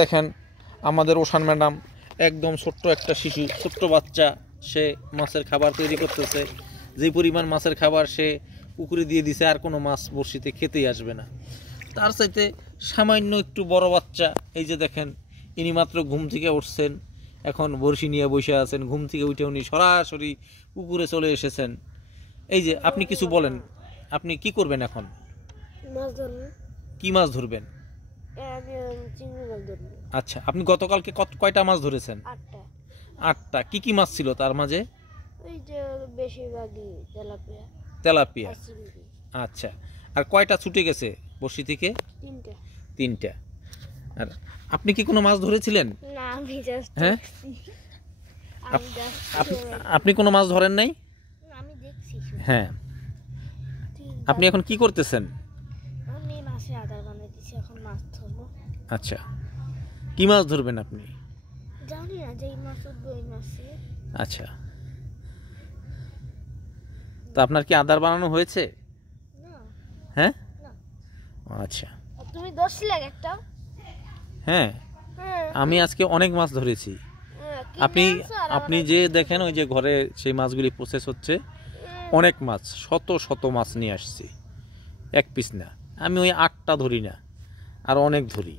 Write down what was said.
দেখেন আমাদের ocean madam একদম ছোট্ট একটা শিশু, ছোট্ট বাচ্চা, সে মাছের খাবার তৈরি করতেছে। যে পরিমাণ মাছের খাবার সে পুকুরে দিয়ে দিছে, আর কোনো মাছ বড়শিতে খেতেই আসবে না। তার চাইতে সামান্য একটু বড় বাচ্চা, এই যে দেখেন, ইনি মাত্র ঘুম থেকে উঠছেন, এখন বড়শি নিয়ে বসে আছেন। ঘুম থেকে উঠে উনি সরাসরি পুকুরে চলে এসেছেন। এই যে আপনি কিছু বলেন, আপনি কি করবেন এখন? কি মাছ ধরবেন? আচ্ছা, আপনি গতকালকে কয়টা মাছ ধরেছেন? 8টা। কি কি মাছ ছিল তার মাঝে? ওই যে বেশিরভাগই তেলাপিয়া। তেলাপিয়া। আচ্ছা, আর কয়টা ছুটে গেছে বড়শি থেকে? 3টা। আর আপনি কি কোনো মাছ ধরেছিলেন? না, আমি জাস্ট হ্যাঁ, আপনি কোনো মাছ ধরেন নাই? আমি দেখছি। হ্যাঁ, আপনি এখন কি করতেছেন? আমি মাছে আদার বানাইতেছি, এখন মাছ ধরবো। আচ্ছা, কি মাছ ধরবেন আপনি? জানি না, যেই মাছ উঠবে ওই মাছই। আচ্ছা, তো আপনার কি আদার বানানো হয়েছে? না। হ্যাঁ, না। আচ্ছা। তুমি ধরছিলে একটা? হ্যাঁ, আমি আজকে অনেক মাছ ধরেছি। আপনি যে দেখেন ওই যে ঘরে সেই মাছগুলি প্রসেস হচ্ছে, অনেক মাছ, শত শত মাছ নিয়ে আসছি, এক পিস না। আমি ওই 8টা ধরি না, আর অনেক ধরি।